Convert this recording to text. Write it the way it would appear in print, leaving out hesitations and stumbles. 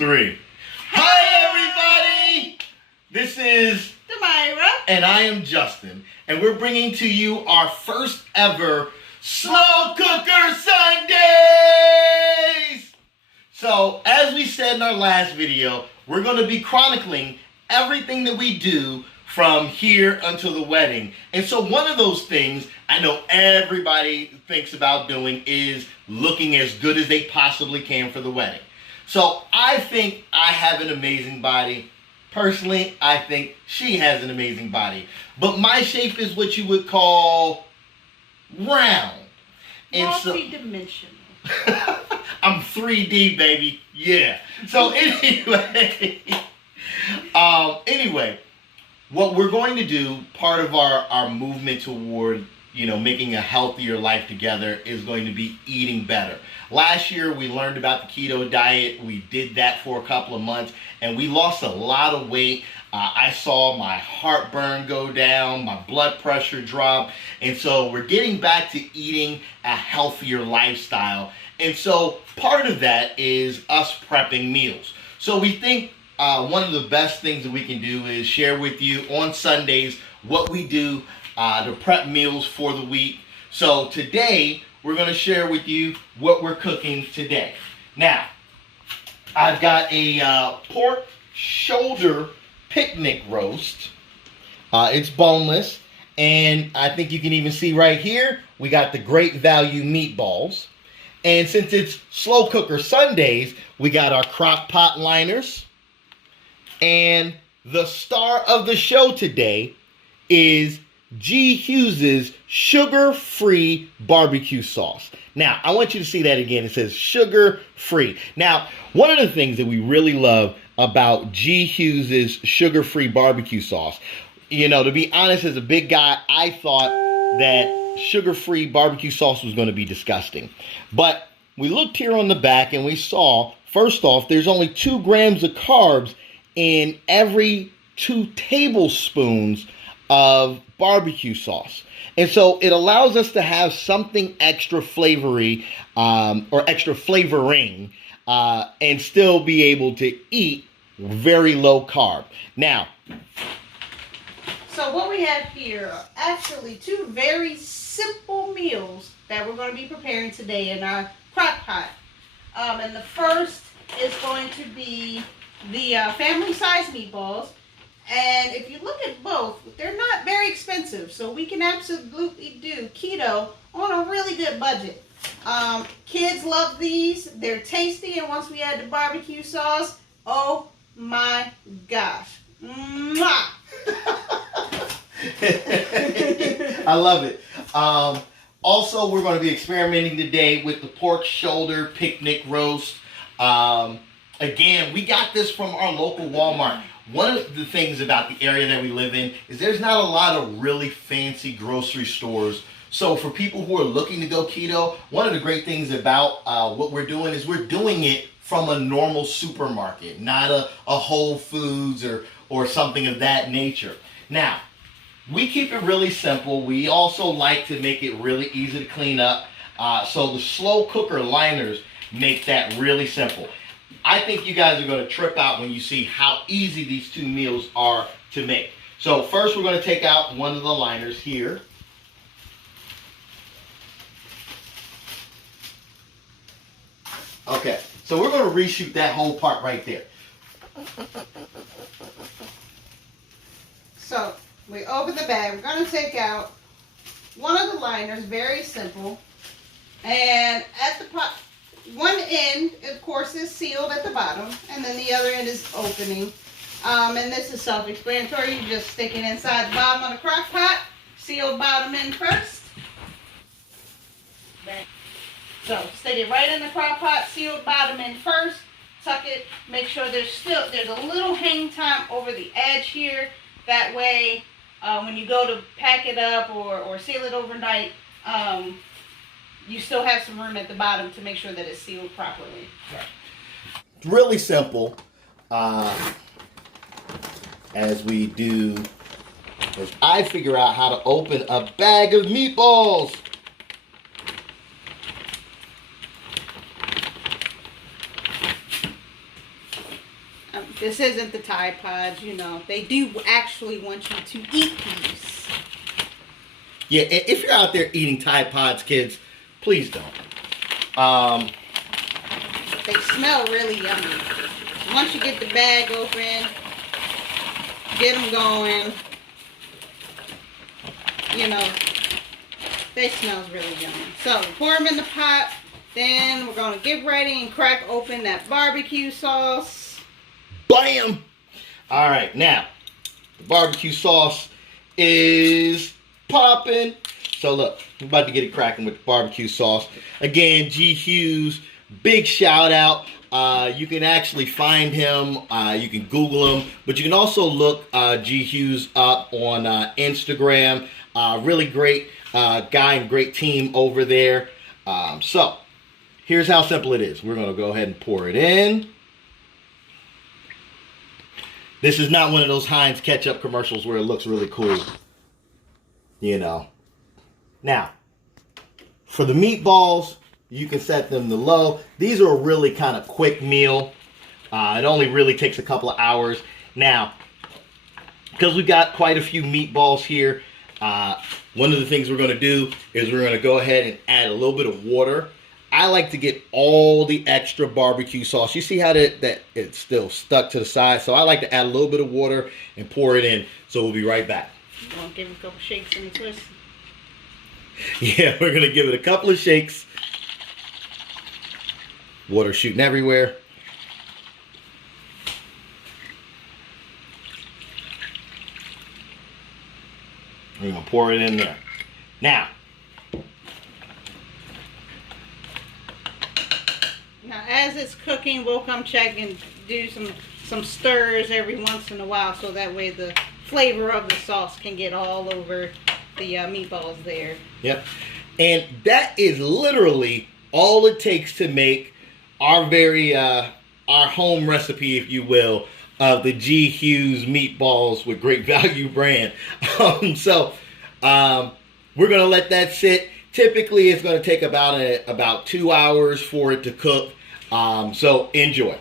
3. Hi, everybody! This is Demira. And I am Justin. And we're bringing to you our first ever Slow Cooker Sundays! So, as we said in our last video, we're going to be chronicling everything that we do from here until the wedding. And so one of those things I know everybody thinks about doing is looking as good as they possibly can for the wedding. So I think I have an amazing body. Personally, I think she has an amazing body. But my shape is what you would call round. Multi-dimensional. I'm 3D, baby. Yeah. So anyway, what we're going to do, part of our movement toward, making a healthier life together is going to be eating better. Last year, we learned about the keto diet. We did that for a couple of months, and we lost a lot of weight. I saw my heartburn go down, my blood pressure drop, and so we're getting back to eating a healthier lifestyle. And so part of that is us prepping meals. So we think one of the best things that we can do is share with you on Sundays what we do to prep meals for the week. So today, we're going to share with you what we're cooking today. Now, I've got a pork shoulder picnic roast. It's boneless. And I think you can even see right here, we got the great value meatballs. And since it's Slow Cooker Sundays, we got our crock pot liners. And the star of the show today is G Hughes' sugar-free barbecue sauce. Now, I want you to see that again. It says sugar-free. Now, one of the things that we really love about G Hughes' sugar-free barbecue sauce, to be honest, as a big guy, I thought that sugar-free barbecue sauce was going to be disgusting. But we looked here on the back and we saw, first off, there's only 2 grams of carbs in every 2 tablespoons of barbecue sauce. And so it allows us to have something extra flavory or extra flavoring and still be able to eat very low carb. Now, so what we have here are actually 2 very simple meals that we're going to be preparing today in our crock pot. And the first is going to be the family-size meatballs. And if you look at both, they're not very expensive. So we can absolutely do keto on a really good budget. Kids love these. They're tasty. And once we add the barbecue sauce, oh my gosh. Mwah! I love it. Also, we're going to be experimenting today with the pork shoulder picnic roast. Again, we got this from our local Walmart. One of the things about the area that we live in is there's not a lot of really fancy grocery stores. So for people who are looking to go keto, one of the great things about what we're doing is we're doing it from a normal supermarket, not a Whole Foods or something of that nature. Now, we keep it really simple. We also like to make it really easy to clean up. So the slow cooker liners make that really simple. I think you guys are going to trip out when you see how easy these 2 meals are to make. So first we're going to take out one of the liners here. Okay, so we're going to reshoot that whole part right there. So we open the bag. We're going to take out one of the liners, very simple. And at the pot, one end, of course, is sealed at the bottom, and then the other end is opening. And this is self-explanatory. You just stick it inside the bottom of the crock pot, sealed bottom end first. So stick it right in the crock pot, sealed bottom end first. Tuck it. Make sure there's a little hang time over the edge here. That way, when you go to pack it up or seal it overnight, you still have some room at the bottom to make sure that it's sealed properly. It's really simple. As we do, as I figure out how to open a bag of meatballs. This isn't the Tide Pods, you know. They do actually want you to eat these. Yeah, and if you're out there eating Tide Pods, kids, please don't. They smell really yummy. Once you get the bag open, get them going, you know, they smell really yummy. So pour them in the pot. Then we're going to get ready and crack open that barbecue sauce. Bam! All right, now, the barbecue sauce is popping. So look, I'm about to get it cracking with the barbecue sauce. Again, G Hughes, big shout out. You can actually find him. You can Google him, but you can also look G Hughes up on Instagram. Really great guy and great team over there. So here's how simple it is. We're going to go ahead and pour it in. This is not one of those Heinz ketchup commercials where it looks really cool. You know. Now, for the meatballs, you can set them to low. These are a really kind of quick meal. It only really takes a couple of hours. Now, because we've got quite a few meatballs here, one of the things we're going to do is we're going to go ahead and add a little bit of water. I like to get all the extra barbecue sauce. You see how that it's still stuck to the side? So I like to add a little bit of water and pour it in. So we'll be right back. You want to give it a couple shakes and twists? Yeah, we're going to give it a couple of shakes. Water shooting everywhere. We're going to pour it in there. Now, as it's cooking, we'll come check and do some stirs every once in a while, so that way the flavor of the sauce can get all over the meatballs there. Yep. And that is literally all it takes to make our very our home recipe, if you will, of the G Hughes meatballs with Great Value brand. So we're gonna let that sit. Typically, it's gonna take about 2 hours for it to cook. So enjoy.